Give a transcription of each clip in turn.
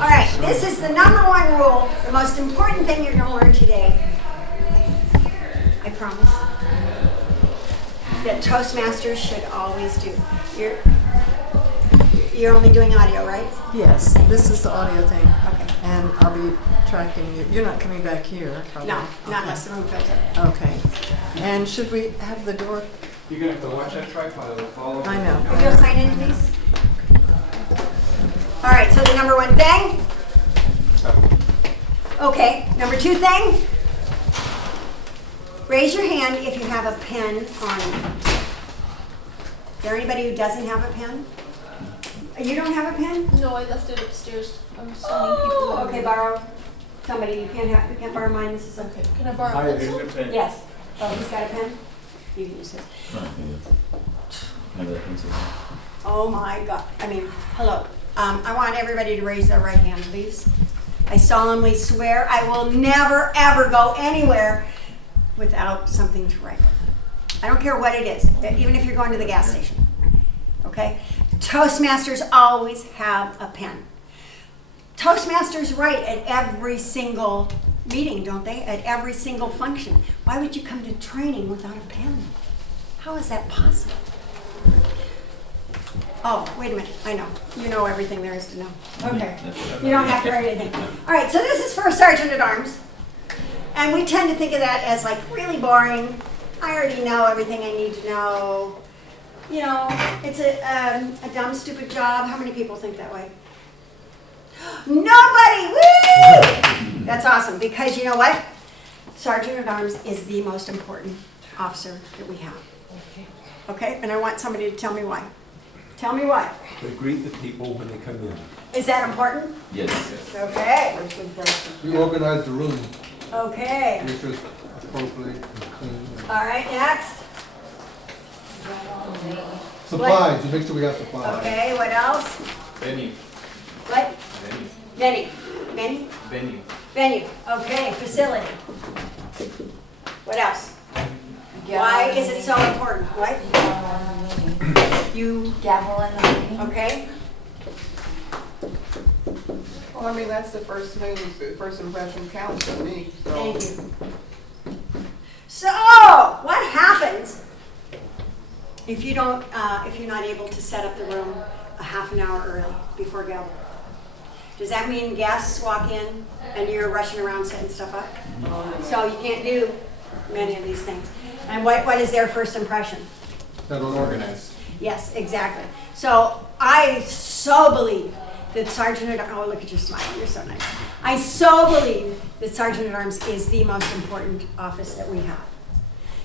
All right, this is the number one rule, the most important thing you're going to learn today. I promise. That Toastmasters should always do. You're only doing audio, right? Yes, this is the audio thing. Okay. And I'll be tracking you. You're not coming back here, probably. No, not unless the room fills up. Okay. And should we have the door? You're going to have to watch that tripod. It'll fall over. I know. If you'll sign into these. All right, so the number one thing. Okay, number two thing. Raise your hand if you have a pen on you. Is there anybody who doesn't have a pen? You don't have a pen? No, I left it upstairs. I'm sending Oh, people. okay, borrow. Somebody, you can't borrow mine. This is okay. Can I borrow a pencil? Yes. Oh, he's got a pen? You can use his. Oh my God. I mean, hello. I want everybody to raise their right hand, please. I solemnly swear I will never, ever go anywhere without something to write. I don't care what it is, even if you're going to the gas station. Okay? Toastmasters always have a pen. Toastmasters write at every single meeting, don't they? At every single function. Why would you come to training without a pen? How is that possible? Oh, wait a minute. I know. You know everything there is to know. Okay. You don't have to write anything. All right, so this is for a Sergeant at Arms. And we tend to think of that as like really boring. I already know everything I need to know. You know, it's a dumb, stupid job. How many people think that way? Nobody! Woo! That's awesome because you know what? Sergeant at Arms is the most important officer that we have. Okay? And I want somebody to tell me why. Tell me why. They greet the people when they come in. Is that important? Yes. Okay. You organize the room, Okay. make sure it's appropriate and clean. All right, next. Supplies, you make sure we have supplies. Okay, what else? Venue. What? Venue. Venue? Venue. Venue. Okay, facility. What else? Why is it so important? What? You, Gavel in the meeting. okay? Well, I mean, that's the first thing, the first impression counts for me, so. Thank you. So, what happens if you don't, if you're not able to set up the room a half an hour early before gavel? Does that mean guests walk in and you're rushing around setting stuff up? So you can't do many of these things. And what is their first impression? That was organized. Yes, exactly. So I so believe that Sergeant at Arms, oh, look at your smile, you're so nice. I so believe that Sergeant at Arms is the most important office that we have.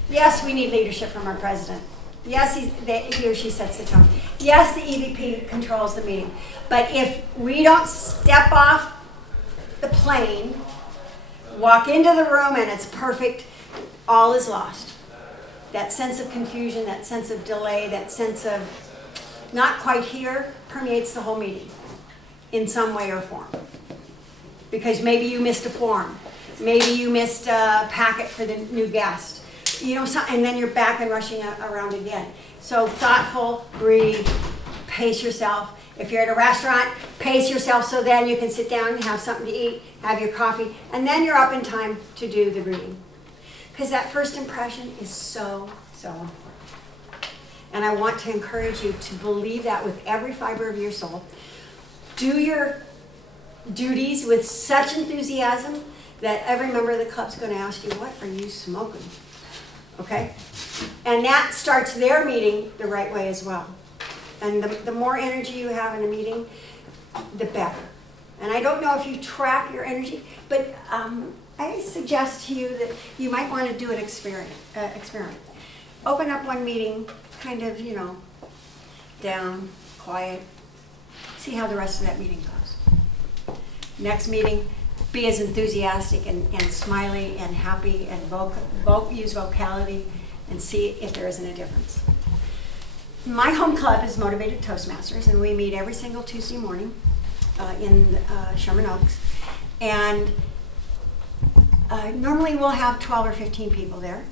Yes, we need leadership from our president. Yes, he or she sets the tone. Yes, the EVP controls the meeting. But if we don't step off the plane, walk into the room and it's perfect, all is lost. That sense of confusion, that sense of delay, that sense of not quite here permeates the whole meeting in some way or form. Because maybe you missed a form. Maybe you missed a packet for the new guest. You know, and then you're back and rushing around again. So thoughtful, breathe, pace yourself. If you're at a restaurant, pace yourself so then you can sit down and have something to eat, have your coffee, and then you're up in time to do the greeting. Because that first impression is so, so important. And I want to encourage you to believe that with every fiber of your soul. Do your duties with such enthusiasm that every member of the club's going to ask you, what are you smoking? Okay? And that starts their meeting the right way as well. And the more energy you have in a meeting, the better. And I don't know if you track your energy, but I suggest to you that you might want to do an experiment. Open up one meeting, kind of, you know, down, quiet. See how the rest of that meeting goes. Next meeting, be as enthusiastic and smiley and happy and use vocality and see if there isn't a difference. My home club is Motivated Toastmasters, and we meet every single Tuesday morning in Sherman Oaks. And normally we'll have 12 or 15 people there,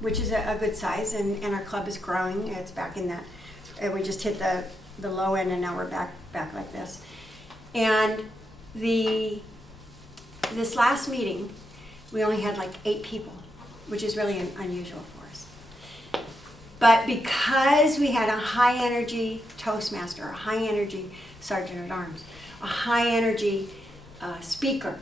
which is a good size, and our club is growing. It's back in that, we just hit the low end, and now we're back like this. And This last meeting, we only had like 8 people, which is really unusual for us. But because we had a high energy Toastmaster, a high energy Sergeant at Arms, a high energy speaker,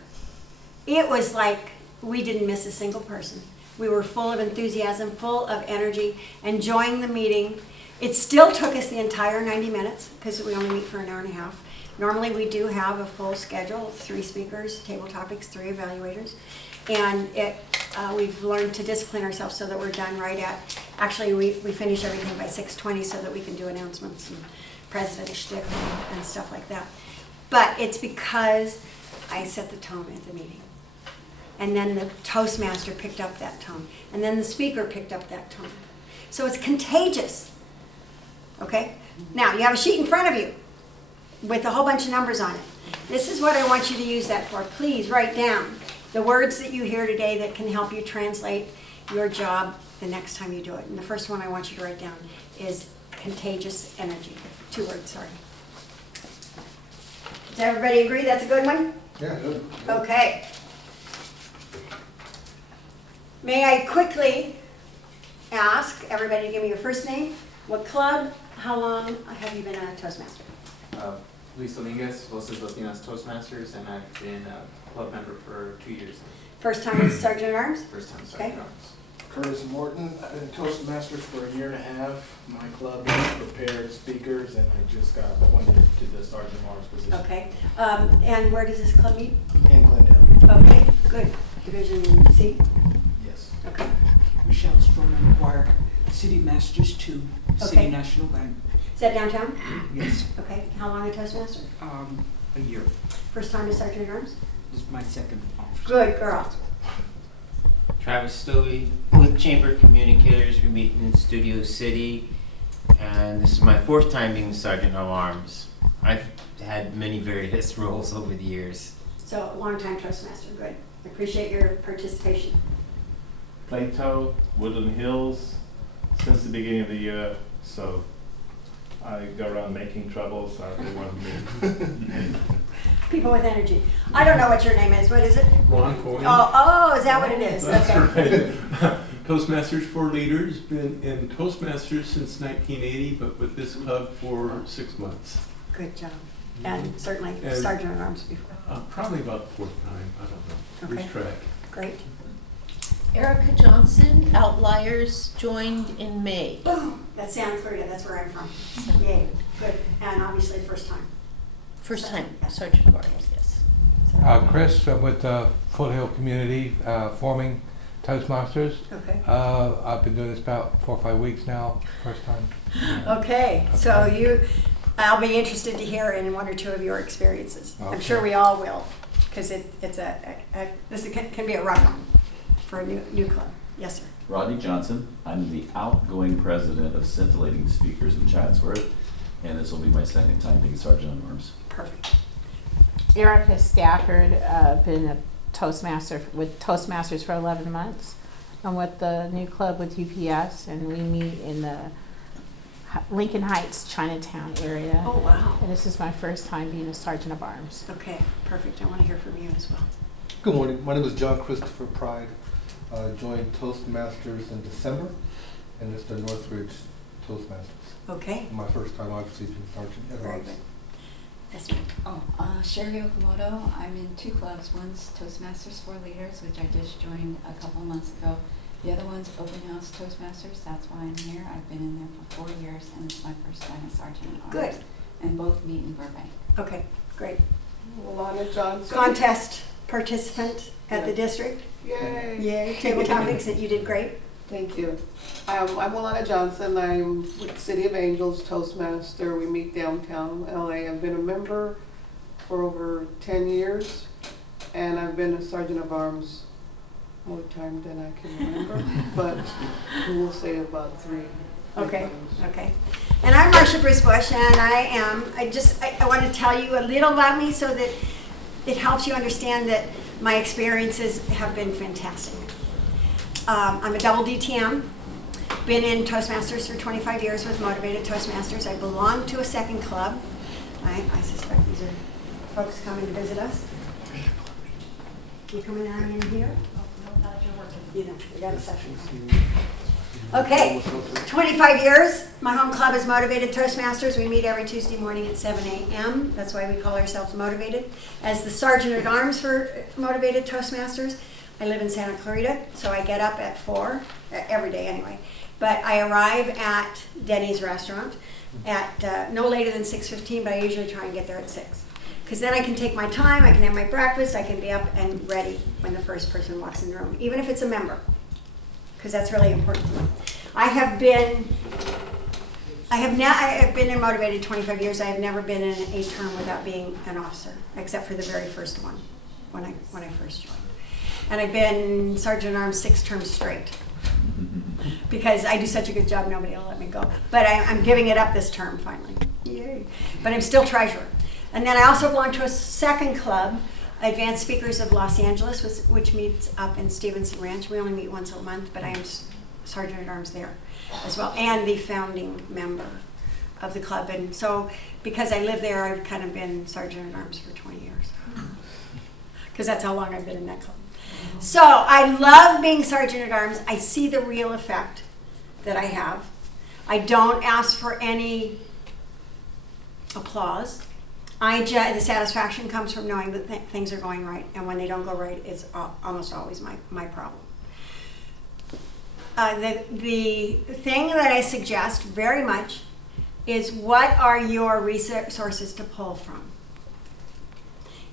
it was like we didn't miss a single person. We were full of enthusiasm, full of energy, enjoying the meeting. It still took us the entire 90 minutes because we only meet for an hour and a half. Normally we do have a full schedule, 3 speakers, table topics, 3 evaluators. And we've learned to discipline ourselves so that we're done right at, actually we finish everything by 6:20 so that we can do announcements and president shtick and stuff like that. But it's because I set the tone at the meeting. And then the Toastmaster picked up that tone. And then the speaker picked up that tone. So it's contagious. Okay? Now, you have a sheet in front of you with a whole bunch of numbers on it. This is what I want you to use that for. Please write down the words that you hear today that can help you translate your job the next time you do it. And the first one I want you to write down is contagious energy. 2 words, sorry. Does everybody agree that's a good one? Yeah, good. Okay. May I quickly ask everybody to give me your first name, what club, how long have you been a Toastmaster? Luis Dominguez, Voces Latinas Toastmasters, and I've been a club member for 2 years now. First time as Sergeant at Arms? First time starting Okay. arms. Curtis Morton, I've been Toastmasters for a year and a half. My club has prepared speakers, and I just got appointed to the Sergeant at Arms position Okay. And where does this club meet? in Glendale. Okay, good. Division C? Yes. Okay. Michelle Stroman Choir, City Masters 2, Okay. City National Band. Is that downtown? Yes, Okay. How long a Toastmaster? a year. First time as Sergeant at Arms? This is my second office. Good girl. Travis Stokely with Chamber Communicators. We meet in Studio City, and this is my 4th time being Sergeant of Arms. I've had many various roles over the years. So a long time Toastmaster. Good. I appreciate your participation. Plato, Woodland Hills, since the beginning of the year, so I go around making trouble, so everyone me. People with energy. I don't know what your name is. What is it? Ron Coyne. Oh, is that what it is? That's Okay. right. Toastmasters for Leaders, been in Toastmasters since 1980, but with this club for 6 months. Good job. And certainly And- Sergeant at Arms before. Probably about the 4th time, I don't know. Okay. Lose track. Great. Erica Johnson, Outliers, joined in May. Boom. That's Santa Clarita. That's where I'm from. Yay. Good. And obviously first time. First time, Sergeant of Arms, yes. Chris with Foothill Community forming Toastmasters. Okay. I've been doing this about 4 or 5 weeks now. First time. Yeah. Okay. So Okay. I'll be interested to hear in 1 or 2 of your experiences. I'm Okay. sure we all will, because this can be a rough one for a new club. Yes, sir. Rodney Johnson. I'm the outgoing president of Scintillating Speakers in Chatsworth, and this will be my 2nd time being Sergeant at Arms. Perfect. Erica Stafford, been a Toastmaster with Toastmasters for 11 months. I'm with the new club with UPS, and we meet in the Lincoln Heights, Chinatown area. Oh, wow. And this is my first time being a Sergeant of Arms. Okay, perfect. I want to hear from you as well. Good morning. My name is John Christopher Pride. Joined Toastmasters in December, and it's the Northridge Toastmasters. Okay. My first time obviously being Sergeant at Very Arms. good. Yes, ma'am. Sherry Okamoto. I'm in 2 clubs. One's Toastmasters for Leaders, which I just joined a couple months ago. The other one's Open House Toastmasters. That's why I'm here. I've been in there for 4 years, and it's my first time as Sergeant at Arms. Good. And both meet in Burbank. Okay, great. Alana Johnson. Contest participant at the district. Yay. Yay. Table topics that you did great. Thank you. I'm Alana Johnson. I'm with City of Angels Toastmaster. We meet downtown LA. I've been a member for over 10 years, and I've been a Sergeant of Arms more time than I can remember, but we'll say about 3. Okay, okay. And I'm Marcia Bruce Bush, and I want to tell you a little about me so that it helps you understand that my experiences have been fantastic. I'm a double DTM, been in Toastmasters for 25 years with Motivated Toastmasters. I belong to a 2nd club. I suspect these are folks coming to visit us. You coming down in here? You know, we got a session. Okay, 25 years. My home club is Motivated Toastmasters. We meet every Tuesday morning at 7 a.m. That's why we call ourselves Motivated. As the Sergeant at Arms for Motivated Toastmasters, I live in Santa Clarita, so I get up at 4, every day anyway. But I arrive at Denny's restaurant at no later than 6:15, but I usually try and get there at 6. Because then I can take my time, I can have my breakfast, I can be up and ready when the first person walks in the room, even if it's a member, because that's really important to me. I have been in Motivated 25 years. I have never been in a term without being an officer, except for the very first one, when I first joined. And I've been Sergeant at Arms 6 terms straight. Because I do such a good job, nobody will let me go. But I'm giving it up this term, finally. Yay. But I'm still treasurer. And then I also belong to a second club, Advanced Speakers of Los Angeles, which meets up in Stevenson Ranch. We only meet once a month, but I am Sergeant at Arms there as well, and the founding member of the club. And so, because I live there, I've kind of been Sergeant at Arms for 20 years. Because that's how long I've been in that club. So, I love being Sergeant at Arms. I see the real effect that I have. I don't ask for any applause. The satisfaction comes from knowing that things are going right, and when they don't go right, it's almost always my problem. The thing that I suggest very much is, what are your resources to pull from?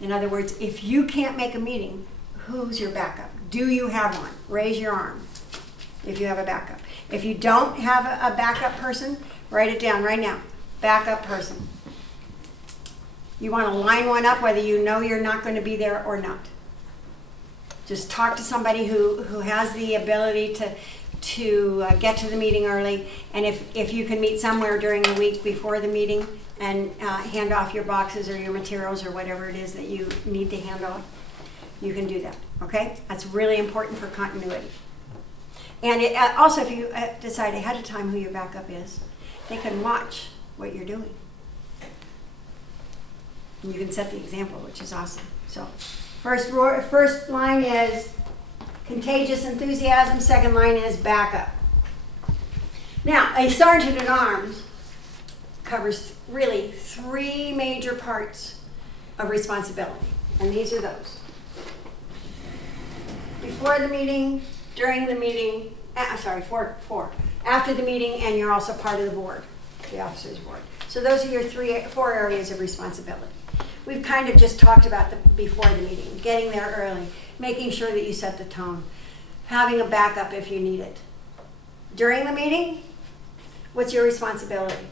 In other words, if you can't make a meeting, who's your backup? Do you have one? Raise your arm if you have a backup. If you don't have a backup person, write it down right now. Backup person. You want to line one up whether you know you're not going to be there or not. Just talk to somebody who has the ability to get to the meeting early, and if you can meet somewhere during the week before the meeting and hand off your boxes or your materials or whatever it is that you need to hand off, you can do that, okay? That's really important for continuity. And also, if you decide ahead of time who your backup is, they can watch what you're doing. And you can set the example, which is awesome. So, first line is contagious enthusiasm. Second line is backup. Now, a Sergeant at Arms covers really 3 major parts of responsibility, and these are those. Before the meeting, during the meeting, four. After the meeting, and you're also part of the board, the officers board. So those are your 4 areas of responsibility. We've kind of just talked about before the meeting, getting there early, making sure that you set the tone, having a backup if you need it. During the meeting, what's your responsibility?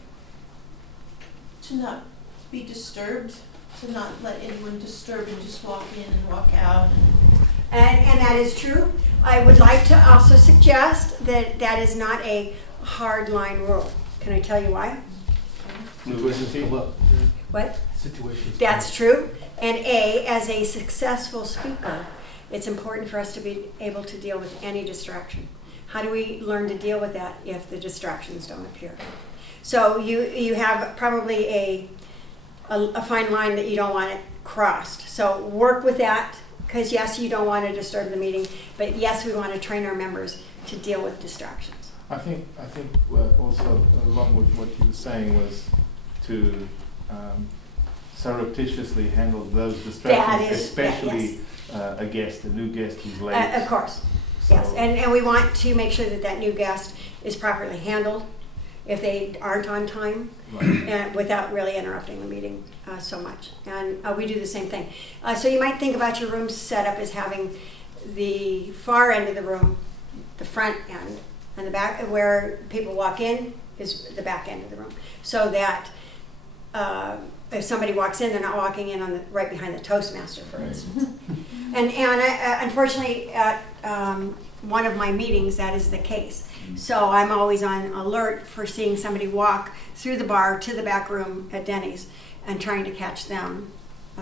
To not be disturbed, to not let anyone disturb and just walk in and walk out. And that is true. I would like to also suggest that that is not a hard line rule. Can I tell you why? Situations come up. What? Situations. That's true. And as a successful speaker, it's important for us to be able to deal with any distraction. How do we learn to deal with that if the distractions don't appear? So you have probably a fine line that you don't want it crossed. So work with that, because yes, you don't want to disturb the meeting, but yes, we want to train our members to deal with distractions. I think also along with what you were saying was to surreptitiously handle those distractions, especially a guest, a new guest who's late. Of course, So- yes, and we want to make sure that new guest is properly handled if they aren't on time, and without really interrupting the meeting so much. And we do the same thing. So you might think about your room setup as having the far end of the room, the front end, and the back, where people walk in is the back end of the room. So that if somebody walks in, they're not walking in right behind the Toastmaster, for instance. And unfortunately, at one of my meetings, that is the case. So I'm always on alert for seeing somebody walk through the bar to the back room at Denny's and trying to catch them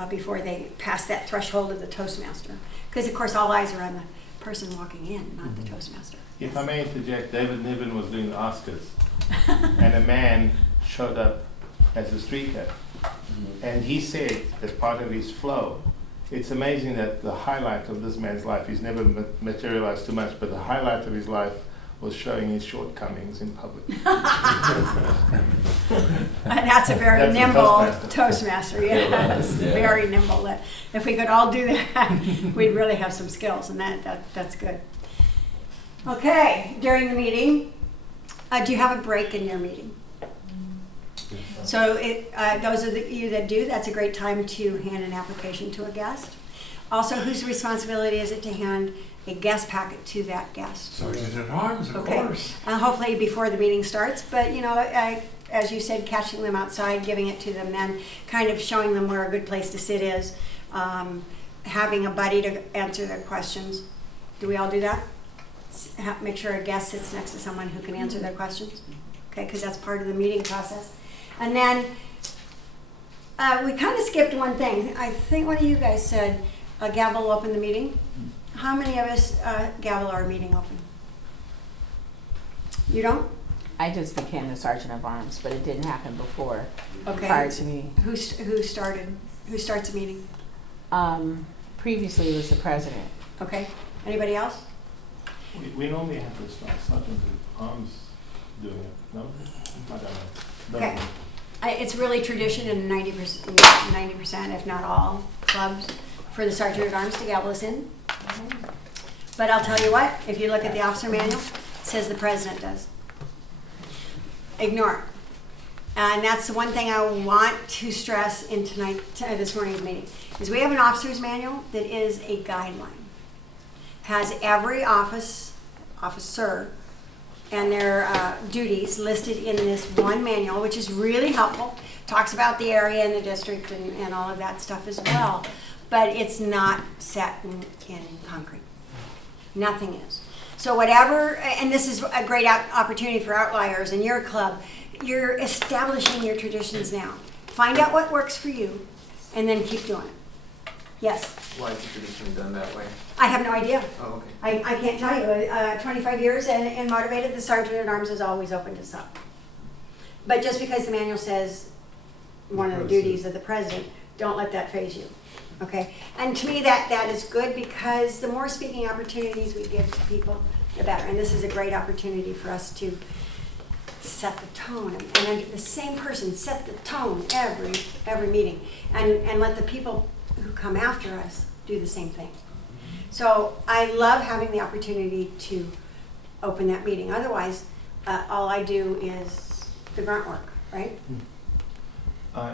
before they pass that threshold of the Toastmaster. Because, of course, all eyes are on the person walking in, not the Toastmaster. If I may interject, David Niven was doing the Oscars, and a man showed up as a street cat. And he said, as part of his flow, it's amazing that the highlight of this man's life, he's never materialized too much, but the highlight of his life was showing his shortcomings in public. That's a very That's a nimble Toastmaster. Toastmaster, yes, Yeah. very nimble. If we could all do that, we'd really have some skills, and that's good. Okay, during the meeting, do you have a break in your meeting? So those of you that do, that's a great time to hand an application to a guest. Also, whose responsibility is it to hand a guest packet to that guest? Sergeant at Arms, of Okay. course. Hopefully before the meeting starts, but you know, as you said, catching them outside, giving it to them, then kind of showing them where a good place to sit is, having a buddy to answer their questions. Do we all do that? Make sure a guest sits next to someone who can answer their questions. Okay, because that's part of the meeting process. And then we kind of skipped one thing. I think one of you guys said gavel open the meeting. How many of us gavel our meeting open? You don't? I just became the sergeant of arms, but it didn't happen before, Okay. prior to me. Who started? Who starts a meeting? Previously it was the president. Okay. Anybody else? We normally have this sergeant at arms doing it, no? I don't know. Don't Okay. know. It's really tradition in 90%, if not all, clubs for the sergeant at arms to gavel us in. But I'll tell you what, if you look at the officer manual, it says the president does. Ignore it. And that's the one thing I want to stress in this morning's meeting, is we have an officer's manual that is a guideline. Has every officer and their duties listed in this one manual, which is really helpful. Talks about the area and the district and all of that stuff as well. But it's not set in concrete. Nothing is. So whatever, and this is a great opportunity for outliers in your club, you're establishing your traditions now. Find out what works for you and then keep doing it. Yes? Why is the tradition done that way? I have no idea. Oh, okay. I can't tell you. 25 years and motivated, the sergeant at arms is always open to some. But just because the manual says one of the duties of the president, don't let that faze you. Okay? And to me, that is good, because the more speaking opportunities we give to people, the better. And this is a great opportunity for us to set the tone, and the same person set the tone every meeting, and let the people who come after us do the same thing. So I love having the opportunity to open that meeting. Otherwise, all I do is the grunt work, right?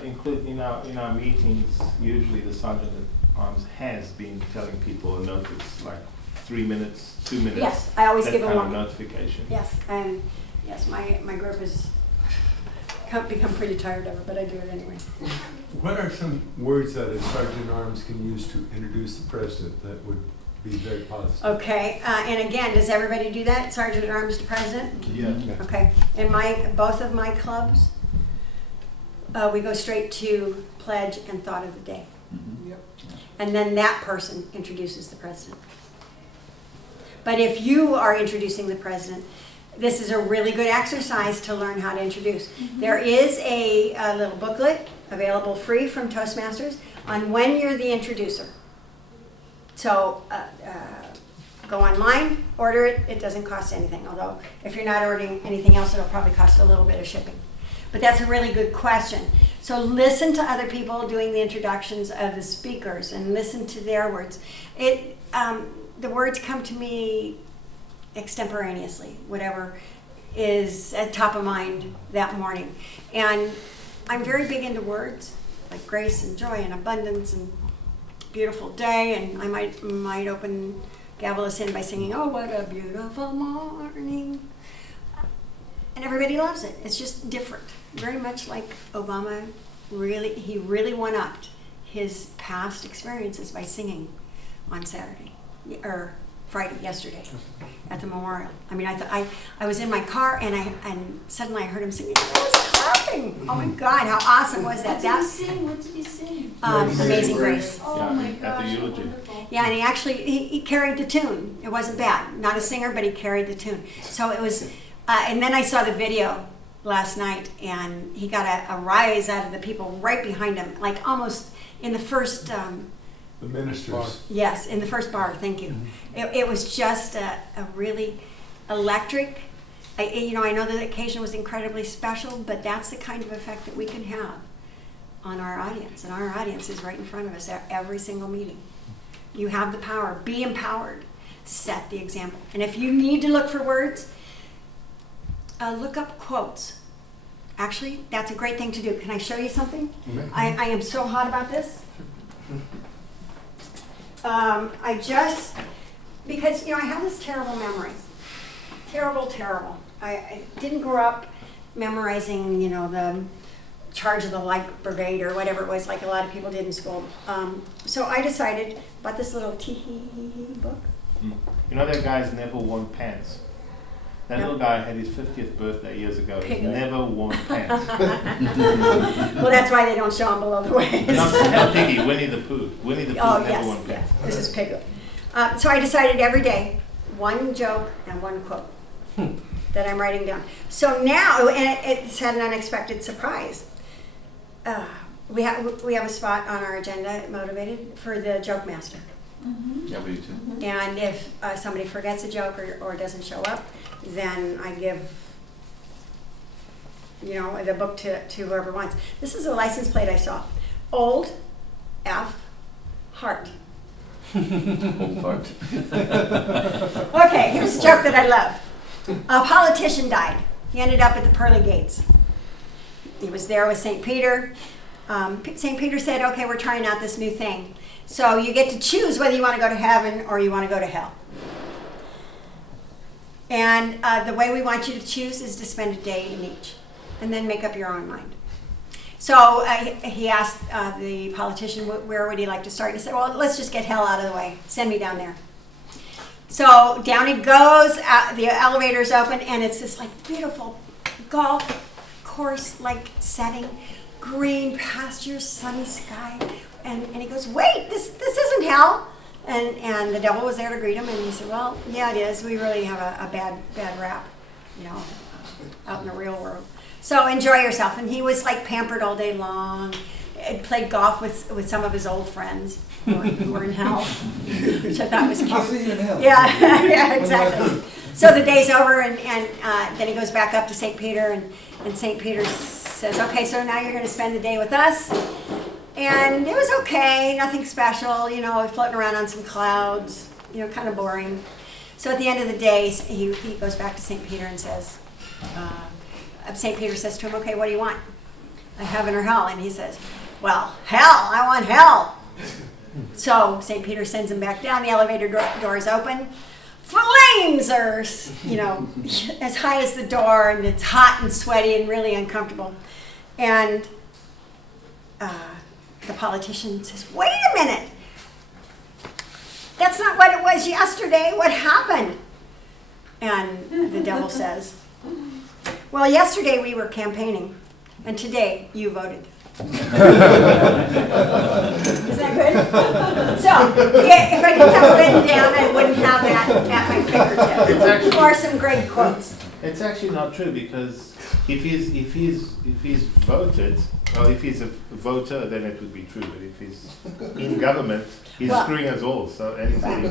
Include in our meetings, usually the sergeant at arms has been telling people a notice, like 3 minutes, 2 minutes. Yes, I always that give a kind of warning. notification. Yes, and yes, my group has become pretty tired of it, but I do it anyway. What are some words that a sergeant at arms can use to introduce the president that would be very positive? Okay, and again, does everybody do that? Sergeant at arms to president? Yeah. Okay, in both of my clubs, we go straight to pledge and thought of the day. Yep. And then that person introduces the president. But if you are introducing the president, this is a really good exercise to learn how to introduce. There is a little booklet available free from Toastmasters on when you're the introducer. So go online, order it. It doesn't cost anything, although if you're not ordering anything else, it'll probably cost a little bit of shipping. But that's a really good question. So listen to other people doing the introductions of the speakers and listen to their words. The words come to me extemporaneously, whatever is at top of mind that morning. And I'm very big into words, like grace and joy and abundance and beautiful day. And I might open gavel us in by singing, "Oh, what a beautiful morning." And everybody loves it. It's just different. Very much like Obama, he really one-upped his past experiences by singing on Saturday, or Friday, yesterday, at the memorial. I mean, I was in my car and suddenly I heard him singing. I was clapping. Oh my God, how awesome was that? What did he sing? Amazing Grace. Oh my At gosh, the eulogy. wonderful. Yeah, and he actually, he carried the tune. It wasn't bad. Not a singer, but he carried the tune. So it was, and then I saw the video last night, and he got a rise out of the people right behind him, like almost in the first, The ministers. yes, in the first bar, thank you. It was just a really electric, I know the occasion was incredibly special, but that's the kind of effect that we can have on our audience, and our audience is right in front of us at every single meeting. You have the power, be empowered, set the example. And if you need to look for words, look up quotes. Actually, that's a great thing to do. Can I show you something? I am so hot about this. Because I have this terrible memory. Terrible. I didn't grow up memorizing, the Charge of the Light Brigade or whatever it was, like a lot of people did in school. So I decided, bought this little tee-hee-hee-hee book. You know that guy's never worn pants. That No. little guy had his 50th birthday years ago. He's Piglet. never worn pants. Well, that's why they don't show them below the waist. Not Piggy, Winnie the Pooh. Winnie the Pooh Oh, never worn yes, pants. this is Piglet. So I decided every day, one joke and one quote that I'm writing down. So now, and it's had an unexpected surprise. We have a spot on our agenda at Motivated for the joke master. Yeah, we do too. And if somebody forgets a joke or doesn't show up, then I give, the book to whoever wants. This is a license plate I saw. Old F Heart. Old fart. Okay, here's a joke that I love. A politician died. He ended up at the pearly gates. He was there with St. Peter. St. Peter said, okay, we're trying out this new thing. So you get to choose whether you want to go to heaven or you want to go to hell. And the way we want you to choose is to spend a day in each and then make up your own mind. So he asked the politician, where would he like to start? He said, well, let's just get hell out of the way. Send me down there. So down he goes, the elevator's open, and it's this beautiful golf course setting, green pastures, sunny sky. And he goes, wait, this isn't hell. And the devil was there to greet him, and he said, well, yeah, it is. We really have a bad rap, out in the real world. So enjoy yourself. And he was pampered all day long. He played golf with some of his old friends who were in hell, which I thought was cute. I'll see you in hell. Yeah, exactly. So the day's over, and then he goes back up to St. Peter, and St. Peter says, okay, so now you're going to spend the day with us. And it was okay, nothing special, floating around on some clouds, kind of boring. So at the end of the day, he goes back to St. Peter and says, St. Peter says to him, okay, what do you want? Heaven or hell? And he says, well, hell, I want hell. So St. Peter sends him back down, the elevator doors open. Flames are, as high as the door, and it's hot and sweaty and really uncomfortable. And the politician says, wait a minute. That's not what it was yesterday. What happened? And the devil says, well, yesterday we were campaigning, and today you voted. Is that good? So, yeah, if I didn't have it written down, I wouldn't have that at my fingertips. Or some great quotes. It's actually not true, because if he's voted, well, if he's a voter, then it would be true. But if he's in government, he's screwing us all. So anything.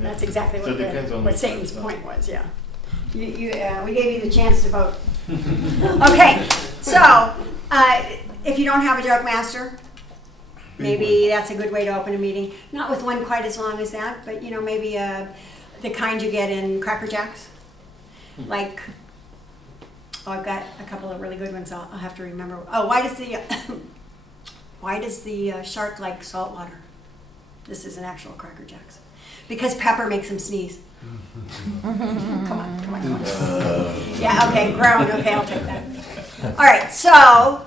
That's exactly So it depends on what Satan's point was. Yeah, we gave you the chance to vote. Okay, so if you don't have a joke master, maybe that's a good way to open a meeting. Not with one quite as long as that, but maybe the kind you get in Cracker Jacks. I've got a couple of really good ones. I'll have to remember. Oh, why does the shark like salt water? This is an actual Cracker Jacks. Because pepper makes him sneeze. Come on. Yeah, okay, grown. Okay, I'll take that. All right, so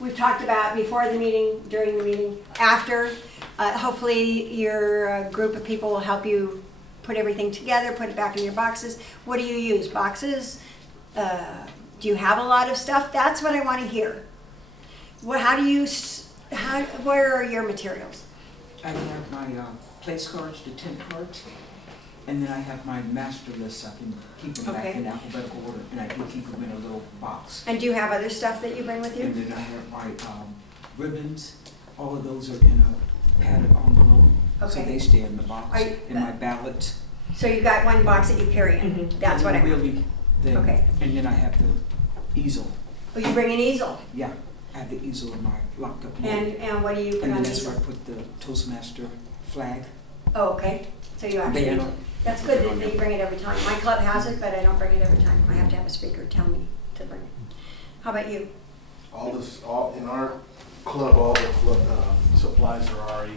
we've talked about before the meeting, during the meeting, after. Hopefully your group of people will help you put everything together, put it back in your boxes. What do you use? Boxes? Do you have a lot of stuff? That's what I want to hear. Where are your materials? I have my place cards, the tent cards. And then I have my master list, I can keep them back Okay. in alphabetical order, and I do keep them in a little box. And do you have other stuff that you bring with And you? then I have my ribbons, all of those are in a padded envelope, so Okay. they stay in the box. Are you- And my ballots. So you got one box that you carry in? That's what I have. Really thing. Okay. And then I have the easel. Oh, you bring an easel? Yeah, I have the easel in my locked up And, note. and what do you put And on then the that's easel? where I put the Toastmaster flag. Oh, okay. So you actually, Banner. that's good that you bring it every time. My club has it, but I don't bring it every time. I have to have a speaker tell me to bring it. How about you? All in our club, all the club supplies are already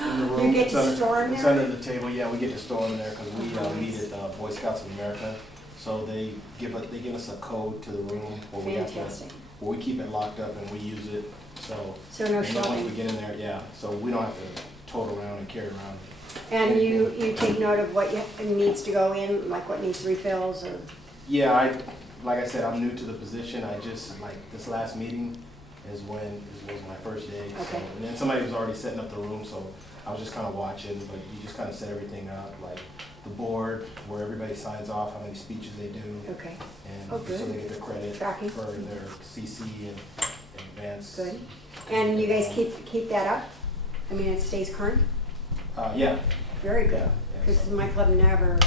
in the room. You get It's to under- store them It's there? under the table, yeah, we get to store them there because we meet at Boy Scouts of America. So they give us a code to the room where we have to, Fantastic. where we keep it locked up and we use it, so. So no And then once we shelving. get in there, yeah, so we don't have to tote around and carry around. And you take note of what needs to go in, like what needs refills or? Yeah, like I said, I'm new to the position. I just, like, this last meeting was my first day. so- Okay. And then somebody was already setting up the room, so I was just kind of watching, but you just kind of set everything up, like the board, where everybody signs off, how many speeches they do. Okay. And Oh, so good. they get their credit Tracking. for their CC and advance. Good. And you guys keep that up? I mean, it stays current? Yeah. Very Yeah, good. yeah, Because so- my club never,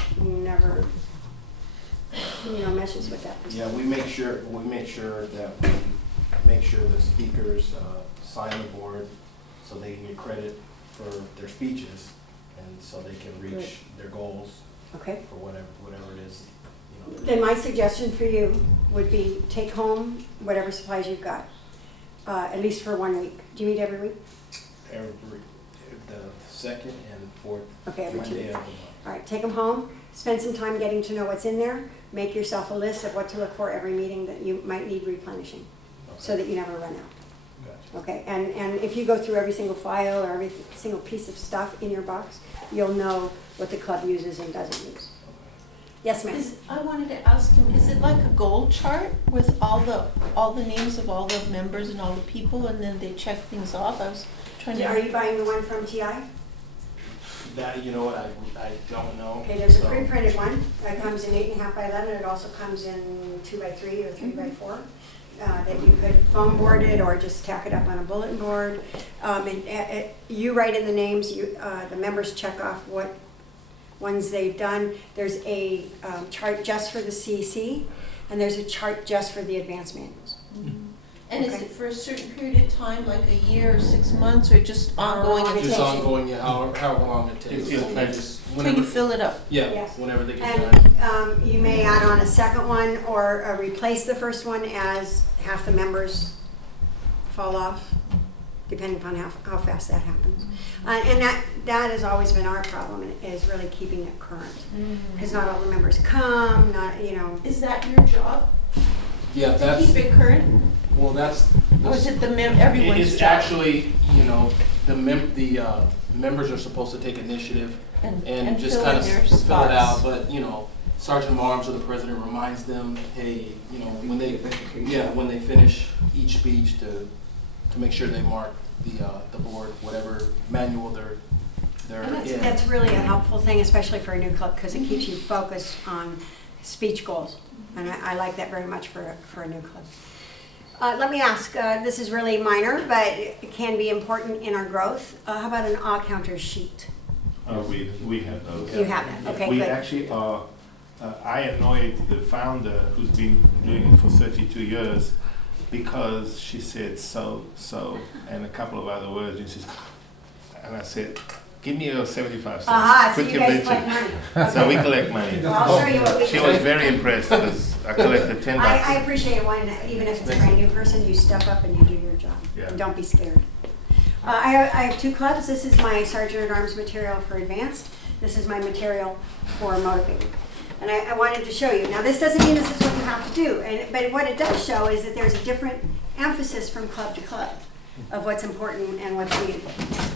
meshes with that. Yeah, we make sure the speakers sign the board so they can get credit for their speeches and so they can reach their goals Okay. for whatever it is, you know. Then my suggestion for you would be take home whatever supplies you've got, at least for 1 week. Do you meet every week? The second and fourth Okay, every 2 Monday weeks. of the month. All right, take them home, spend some time getting to know what's in there, make yourself a list of what to look for every meeting that you might need replenishing, so that you never run out. Gotcha. Okay, and if you go through every single file or every single piece of stuff in your box, you'll know what the club uses and doesn't use. Yes, ma'am? I wanted to ask him, is it like a goal chart with all the names of all the members and all the people, and then they check things off? I was trying to. Are you buying the one from TI? That, you know what, I don't know. Okay, there's a so- pre-printed one that comes in 8.5 by 11. It also comes in 2 by 3 or 3 by 4. That you could foam board it or just tack it up on a bulletin board. You write in the names. The members check off what ones they've done. There's a chart just for the CC, and there's a chart just for the advanced manuals. And is Okay. it for a certain period of time, like a year or 6 months, or just ongoing? long it Just takes. ongoing, yeah, however long it takes. If you're like- Just Till you fill it up? Yeah, Yes. whenever they get done. And you may add on a second one or replace the first one as half the members fall off, depending upon how fast that happens. And that has always been our problem, is really keeping it current. Because not all the members come, Is that your job, Yeah, to that's, keep it current? well, that's. Or is it everyone's It's job? actually, the members are supposed to take initiative and just fill kind in of their fill it out, spots. but, Sergeant of Arms or the president reminds them, hey, when they finish each speech to make sure they mark the board, whatever manual they're And in. that's really a helpful thing, especially for a new club, because it keeps you focused on speech goals. And I like that very much for a new club. Let me ask, this is really minor, but it can be important in our growth. How about an all counter sheet? We have those. You have that, okay, We good. actually are, I annoyed the founder who's been doing it for 32 years because she said so, and a couple of other words, and I said, give me your 75 cents. So Put you your guys bid collect in." money. So we collect money. Well, I'll show you what we She do. was very impressed because I collected $10. I appreciate it when, even if it's a brand new person, you step up and you do your job. Yeah. And don't be scared. I have 2 clubs. This is my Sergeant at Arms material for advanced. This is my material for motivated. And I wanted to show you. Now, this doesn't mean this is what you have to do, but what it does show is that there's a different emphasis from club to club of what's important and what's needed.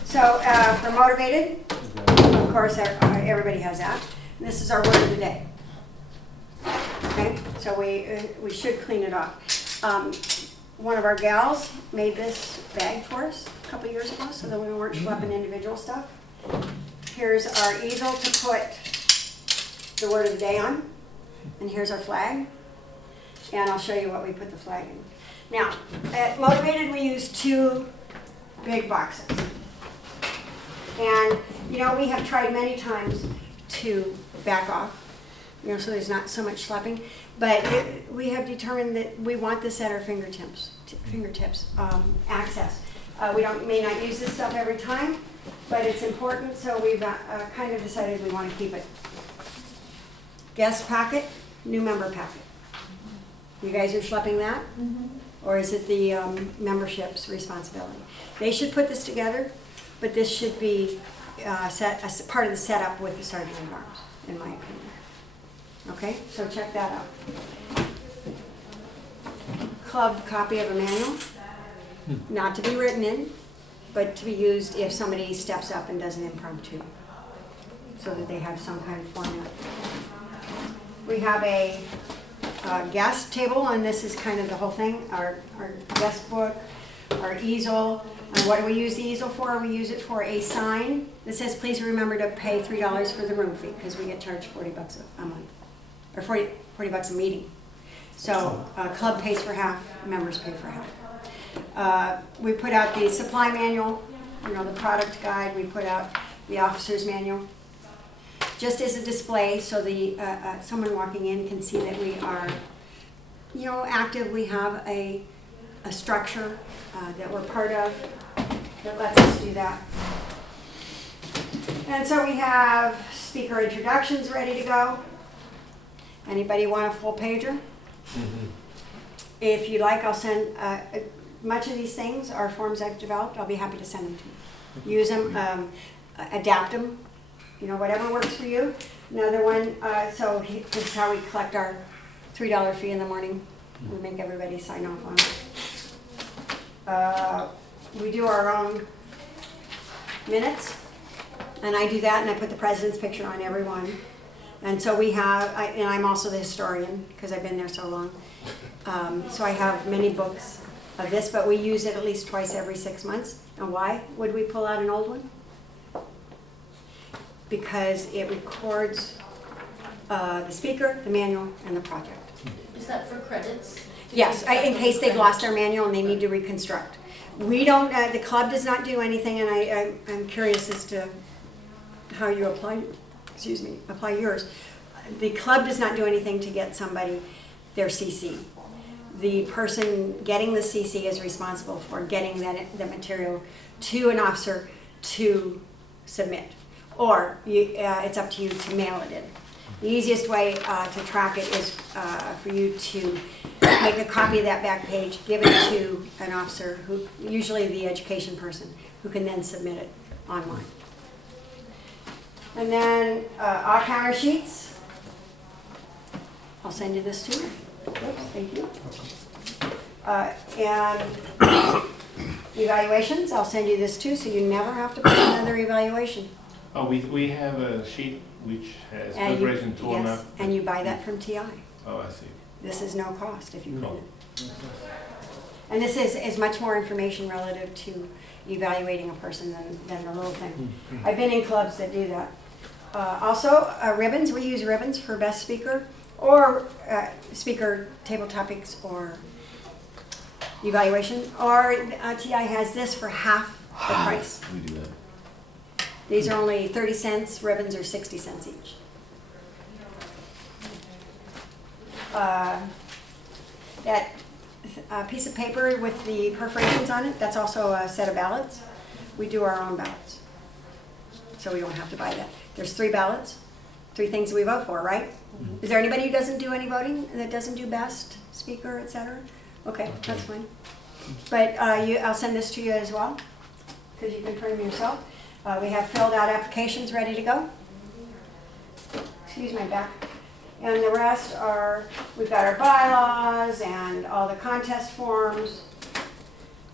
So for motivated, of course, everybody has that. And this is our word of the day. Okay, so we should clean it off. One of our gals made this bag for us a couple years ago, so that we weren't schlepping individual stuff. Here's our easel to put the word of the day on. And here's our flag. And I'll show you what we put the flag in. Now, at Motivated, we use 2 big boxes. And, you know, we have tried many times to back off, you know, so there's not so much schlepping. But we have determined that we want this at our fingertips, access. We may not use this stuff every time, but it's important, so we've kind of decided we want to keep it. Guest packet, new member packet. You guys are schlepping that? Mm-hmm. Or is it the membership's responsibility? They should put this together, but this should be part of the setup with the Sergeant at Arms, in my opinion. Okay, so check that out. Club copy of a manual, not to be written in, but to be used if somebody steps up and does an impromptu, so that they have some kind of format. We have a guest table, and this is kind of the whole thing, our guest book, our easel. And what do we use the easel for? We use it for a sign that says, please remember to pay $3 for the room fee, because we get charged $40 a month, or 40 bucks a meeting. So club pays for half, members pay for half. We put out the supply manual, you know, the product guide. We put out the officer's manual, just as a display, so the someone walking in can see that we are, you know, active. We have a structure that we're part of that lets us do that. And so we have speaker introductions ready to go. Anybody want a full pager? Mm-hmm. If you'd like, I'll send much of these things are forms I've developed. I'll be happy to send them to you. Use them, adapt them, you know, whatever works for you. Another one, this is how we collect our $3 fee in the morning. We make everybody sign off on it. We do our own minutes, and I do that, and I put the president's picture on every one. And so we have, and I'm also the historian, because I've been there so long. So I have many books of this, but we use it at least twice every 6 months. And why would we pull out an old one? Because it records the speaker, the manual, and the project. Is that for credits? Yes, in case they've lost their manual and they need to reconstruct. We don't, the club does not do anything, and I'm curious as to how you apply yours. The club does not do anything to get somebody their CC. The person getting the CC is responsible for getting the material to an officer to submit. Or it's up to you to mail it in. The easiest way to track it is for you to make a copy of that back page, give it to an officer, who usually the education person, who can then submit it online. And then our counter sheets. I'll send you this too. Oops, thank you. And evaluations, I'll send you this too, so you never have to put another evaluation. Oh, we have a sheet which has And preparation torn yes, up. and you buy that from TI. Oh, I see. This is no cost if you print it. No. And this is much more information relative to evaluating a person than the little thing. I've been in clubs that do that. Also, ribbons. We use ribbons for best speaker or speaker table topics or evaluation. Or TI has this for half the price. We do that. These are only 30 cents. Ribbons are 60 cents each. That piece of paper with the perforations on it, that's also a set of ballots. We do our own ballots, so we don't have to buy that. There's 3 ballots, 3 things we vote for, right? Mm-hmm. Is there anybody who doesn't do any voting, that doesn't do best speaker, etc.? Okay, that's fine. But I'll send this to you as well, because you can print them yourself. We have filled out applications ready to go. Excuse my back. And the rest are, we've got our bylaws and all the contest forms.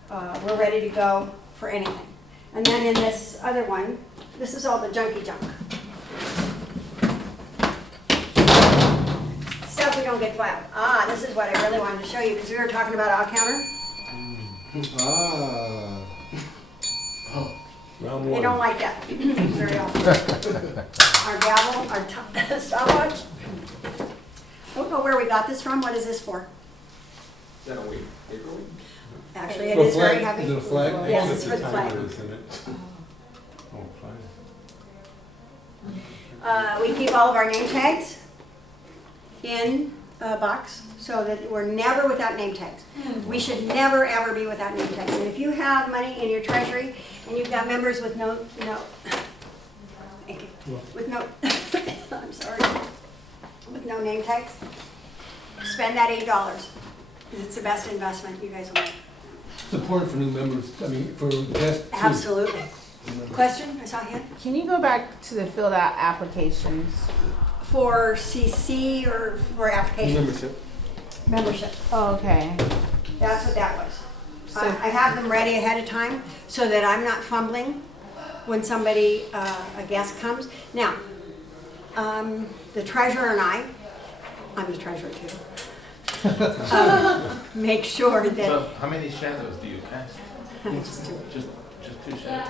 We're ready to go for anything. And then in this other one, this is all the junky junk. Stuff we don't get filed. This is what I really wanted to show you, because we were talking about our counter. Ah. Oh. Round They one. don't like that very often. Our gavel, our stopwatch. I don't know where we got this from. What is this for? Is that a weight, paperweight? Actually, it For a is very flag? heavy. Is it a flag? Yes, it's for the a flag. timer, isn't it? Oh, fine. We keep all of our name tags in a box so that we're never without name tags. We should never ever be without name tags. And if you have money in your treasury and you've got members with thank you, with no, I'm sorry, with no name tags, spend that $8. It's the best investment you guys will make. It's important for new members, I mean, for guests. too. Absolutely. Question? I saw a hand. Can you go back to the filled out applications? For CC or for application? Membership. Membership. Oh, okay. That's what that was. So- I have them ready ahead of time so that I'm not fumbling when somebody, a guest comes. Now, the treasurer and I'm the treasurer too, make sure that, So how many shadows do you cast? just two. Just two shadows?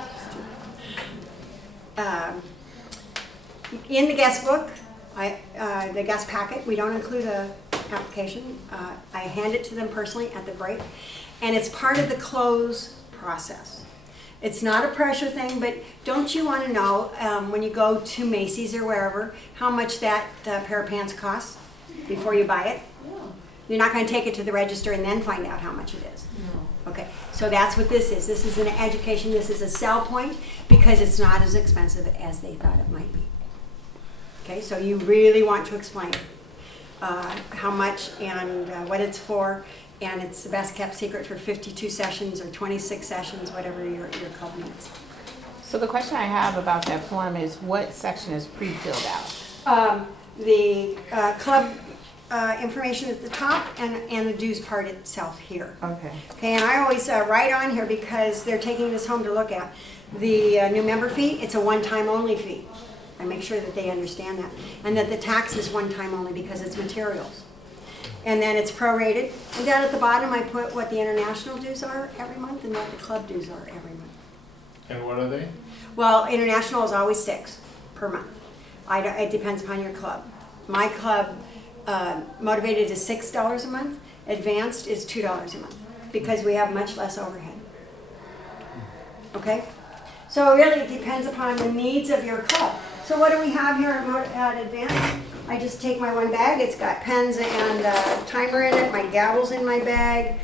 In the guest book, the guest packet, we don't include a application. I hand it to them personally at the break, and it's part of the close process. It's not a pressure thing, but don't you want to know when you go to Macy's or wherever how much that pair of pants costs before you buy it? You're not going to take it to the register and then find out how much it is. Okay, so that's what this is. This is an education. This is a sell point because it's not as expensive as they thought it might be. Okay, so you really want to explain how much and what it's for, and it's the best kept secret for 52 sessions or 26 sessions, whatever your club needs. So the question I have about that form is what section is pre-filled out? The club information at the top and the dues part itself here. Okay. Okay, and I always write on here because they're taking this home to look at. The new member fee, it's a one-time only fee. I make sure that they understand that. And that the tax is one-time only because it's materials. And then it's prorated. And down at the bottom, I put what the international dues are every month and what the club dues are every month. And what are they? Well, international is always $6 per month. It depends upon your club. My club, motivated is $6 a month. Advanced is $2 a month because we have much less overhead. Okay? So really it depends upon the needs of your club. So what do we have here at Advanced? I just take my one bag. It's got pens and timer in it. My gavel's in my bag.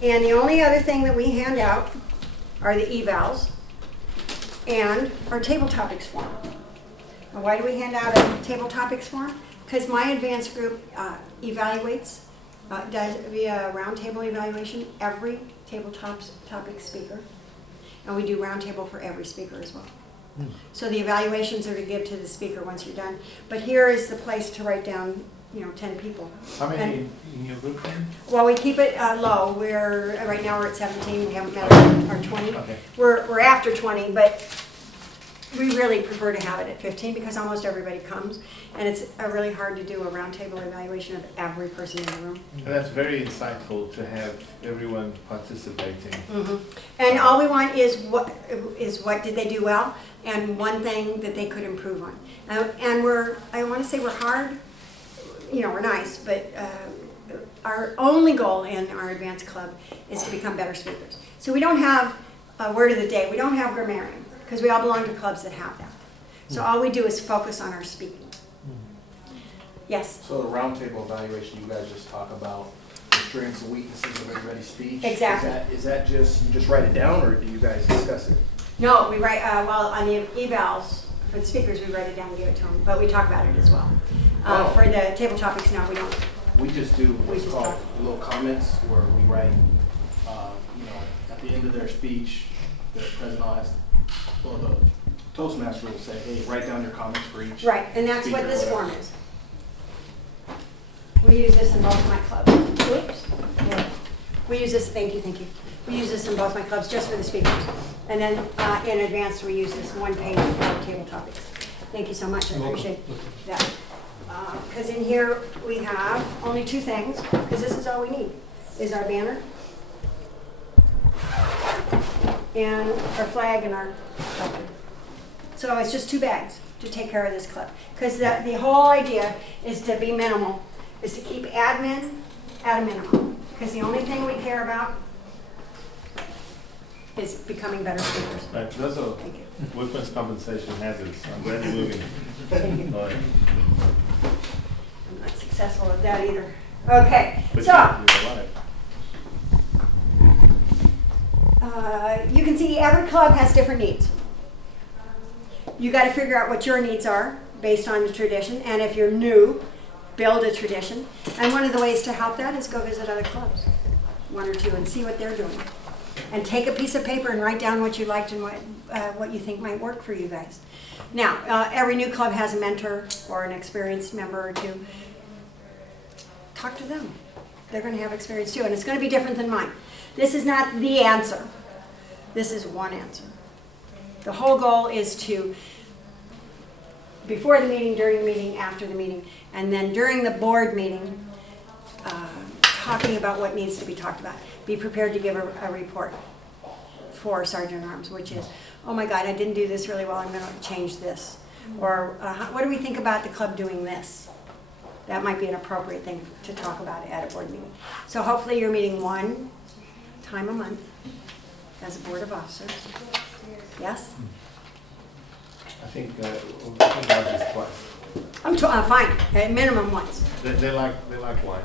And the only other thing that we hand out are the evals and our table topics form. Now, why do we hand out a table topics form? Because my advanced group evaluates, does via roundtable evaluation every table topic speaker. And we do roundtable for every speaker as well. So the evaluations are to give to the speaker once you're done. But here is the place to write down, 10 people. How many in your group then? Well, we keep it low. Right now we're at 17. We haven't met our 20. Okay. We're after 20, but we really prefer to have it at 15 because almost everybody comes, and it's really hard to do a roundtable evaluation of every person in the room. And that's very insightful to have everyone participating. And all we want is what did they do well, and one thing that they could improve on. And I want to say we're hard, we're nice, but our only goal in our advanced club is to become better speakers. So we don't have a word of the day. We don't have grammarian because we all belong to clubs that have that. So all we do is focus on our speaking. Yes? So the roundtable evaluation, you guys just talk about the strengths and weaknesses of everybody's speech? Exactly. Is that just, you just write it down, or do you guys discuss it? No, we write, on the evals, for the speakers, we write it down and give it to them, but we talk about it as well. For the table topics, no, we don't. We just do what's just called talk. little comments where we write, at the end of their speech, the president will ask, well, the Toastmaster will say, hey, write down your comments for each. Right, and that's what speaker, this whatever. form is. We use this in both my clubs. Oops. Yeah. We use this, thank you. We use this in both my clubs just for the speakers. And then in advanced, we use this one page for table topics. Thank you so much, I appreciate that. Because in here, we have only two things, because this is all we need, is our banner and our flag and our. So it's just 2 bags to take care of this club. Because the whole idea is to be minimal, is to keep admin at a minimum. Because the only thing we care about is becoming better speakers. Right, those are Thank you. workman's compensation hazards. I'm glad you're moving. All right. I'm not successful at that either. Okay, But so you're alive. you can see every club has different needs. You got to figure out what your needs are based on the tradition, and if you're new, build a tradition. And one of the ways to help that is go visit other clubs, 1 or 2, and see what they're doing. And take a piece of paper and write down what you liked and what you think might work for you guys. Now, every new club has a mentor or an experienced member or 2. Talk to them. They're going to have experience too, and it's going to be different than mine. This is not the answer. This is one answer. The whole goal is to, before the meeting, during the meeting, after the meeting, and then during the board meeting, talking about what needs to be talked about. Be prepared to give a report for Sergeant at Arms, which is, oh my God, I didn't do this really well, I'm going to change this. Or what do we think about the club doing this? That might be an appropriate thing to talk about at a board meeting. So hopefully you're meeting 1 time a month as a board of officers. Yes? I think ours is twice. I'm fine, at minimum once. They like wine.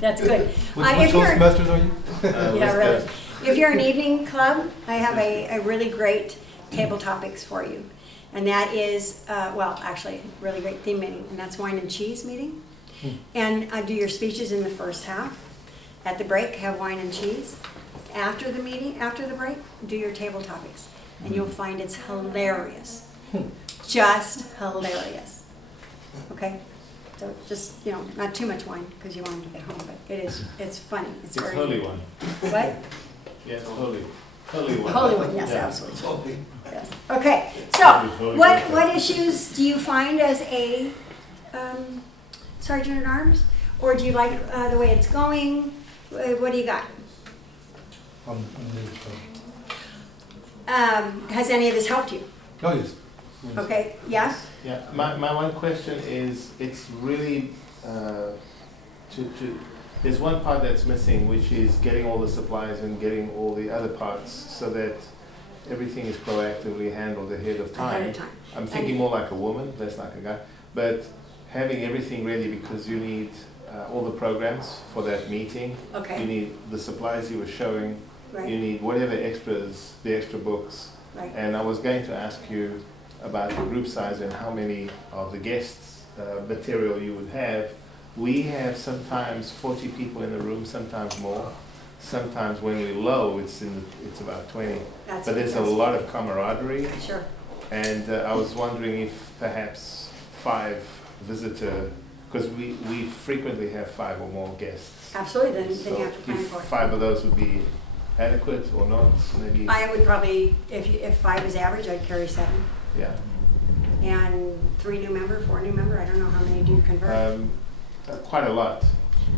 That's good. What If you're- Toastmasters are you? Yeah, really. If you're an evening club, I have a really great table topics for you. And that is, well, actually, really great theme meeting, and that's wine and cheese meeting. And do your speeches in the first half. At the break, have wine and cheese. After the meeting, after the break, do your table topics. And you'll find it's hilarious. Just hilarious. Okay? So just, you know, not too much wine because you want to get home, but it's funny. It's very holy wine. What? Yes, holy. Holy wine. Holy one, yes, Yeah. absolutely. Yes. Okay, so what issues do you find as a Sergeant at Arms? Or do you like the way it's going? What do you got? I'm new, Has any of this helped you? Oh, yes. Okay, yes? Yeah, my one question is, it's really, there's one part that's missing, which is getting all the supplies and getting all the other parts so that everything is proactively handled ahead of time. Ahead of time. I'm thinking more like a woman, less like a guy, but having everything ready because you need all the programs for that meeting. Okay. You need the supplies you were showing. Right. You need whatever extras, the extra books. Right. And I was going to ask you about the group size and how many of the guests material you would have. We have sometimes 40 people in the room, sometimes more. Sometimes when we're low, it's about 20. That's but there's a fantastic. lot of camaraderie. Sure. And I was wondering if perhaps 5 visitor, because we frequently have 5 or more guests. Absolutely, then So you have to plan if for it. 5 of those would be adequate or not, maybe. I would probably, if 5 is average, I'd carry 7. Yeah. And 3 new member, 4 new member, I don't know how many do you convert. Quite a lot.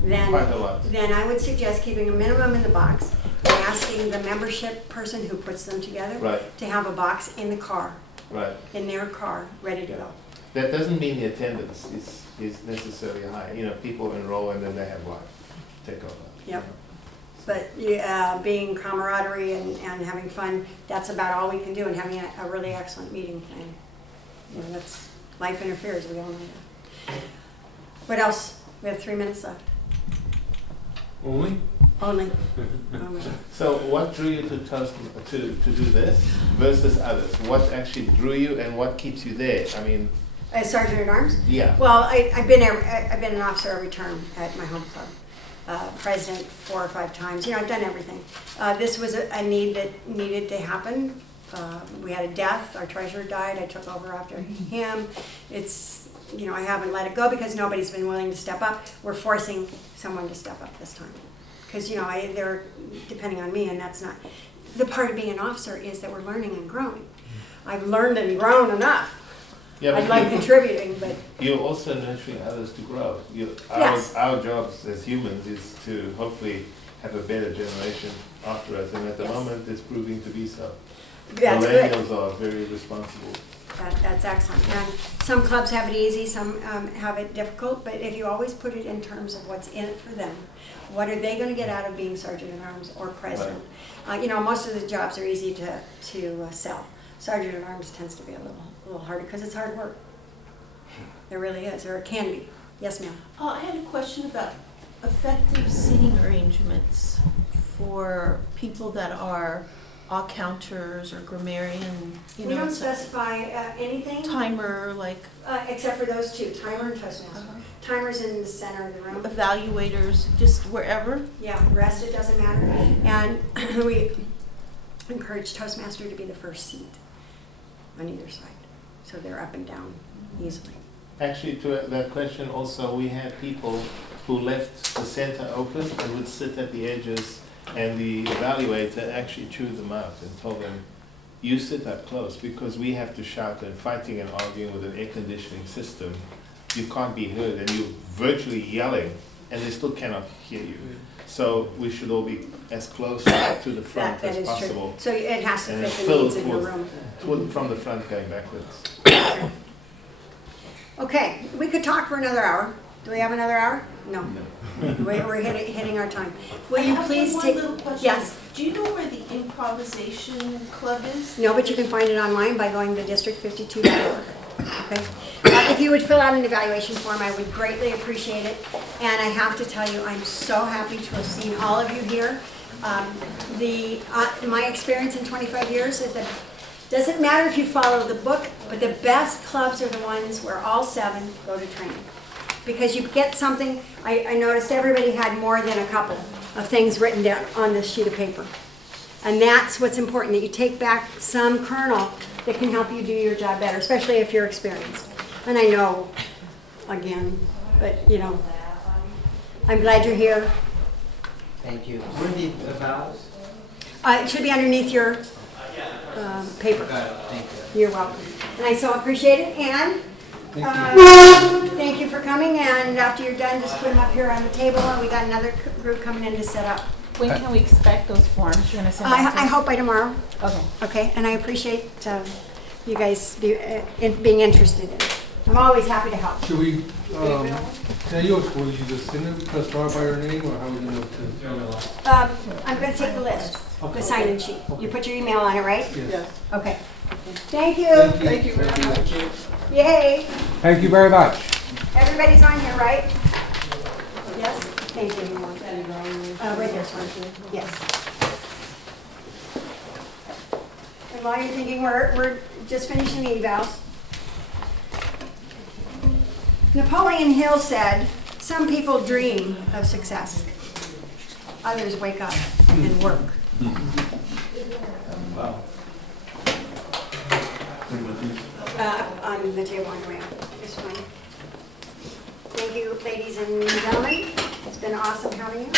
Quite a lot. Then I would suggest keeping a minimum in the box and asking the membership person who puts them together Right. to have a box in the car, Right. in their car, ready to go. That doesn't mean the attendance is necessarily high. You know, people enroll and then they have life take over. Yep. But being camaraderie and having fun, that's about all we can do, and having a really excellent meeting plan. You know, that's life interferes, we all know that. What else? We have 3 minutes left. Only? Only. So what drew you to do this versus others? What actually drew you and what keeps you there? I mean, As Sergeant at Arms? Yeah. Well, I've been an officer every term at my home club. President 4 or 5 times. You know, I've done everything. This was a need that needed to happen. We had a death. Our treasurer died. I took over after him. It's, you know, I haven't let it go because nobody's been willing to step up. We're forcing someone to step up this time. Because, you know, they're depending on me, and that's not. The part of being an officer is that we're learning and growing. I've learned and grown enough. yeah, I'd like contributing, but you're also nurturing others to grow. Yes. Our jobs as humans is to hopefully have a better generation after us, and at the Yes. moment, it's proving to be so. That's good. Millennials are very responsible. That's excellent. And some clubs have it easy, some have it difficult, but if you always put it in terms of what's in it for them, what are they gonna get out of being sergeant at arms or president? You know, most of the jobs are easy to sell. Sergeant at arms tends to be a little harder, because it's hard work. It really is, or it can be. Yes, ma'am? I had a question about effective seating arrangements for people that are counters or grammarian, you We know, don't it's a specify anything, timer, like except for those two, timer and Toastmaster. Timer's in the center of the room. evaluators, just wherever. Yeah, the rest, it doesn't matter. And we encourage Toastmaster to be the first seat on either side, so they're up and down easily. Actually, to that question also, we had people who left the center open and would sit at the edges, and the evaluator actually chewed them out and told them, you sit up close, because we have to shout and fighting and arguing with an air conditioning system. You can't be heard, and you're virtually yelling, and they still cannot hear you. So we should all be as close to the front That as is possible. true. So it has to And fit the fill needs of your with- room. From the front going backwards. Okay, we could talk for another hour. Do we have another hour? No. We're hitting our time. Will you please take? One little question. Yes. Do you know where the improvisation club is? No, but you can find it online by going to district52.org. Okay. If you would fill out an evaluation form, I would greatly appreciate it. And I have to tell you, I'm so happy to have seen all of you here. My experience in 25 years is that doesn't matter if you follow the book, but the best clubs are the ones where all 7 go to training. Because you get something, I noticed everybody had more than a couple of things written down on this sheet of paper. And that's what's important, that you take back some kernel that can help you do your job better, especially if you're experienced. And I know, again, but you know, I'm glad you're here. Thank you. Where are the vows? It should be underneath your paper. Got it, thank you. You're welcome. And I so appreciate it. And thank you for coming. And after you're done, just put them up here on the table. And we got another group coming in to set up. When can we expect those forms? You're gonna send them to I us? hope by tomorrow. Okay. Okay. And I appreciate you guys being interested in it. I'm always happy to help. Should we, tell you, or will you just send it, press star by your name, or how would you know to? I'm going to take the list, the sign-in sheet. You put your email on it, right? Yes. Okay. Thank you. Thank you very much. Yay. Thank you very much. Everybody's on here, right? Yes? Thank you. Right here, sorry. Yes. And while you're thinking, we're just finishing the evals. Napoleon Hill said, some people dream of success. Others wake up and work. Wow. On the table on the way out. This one. Thank you, ladies and gentlemen. It's been awesome having you.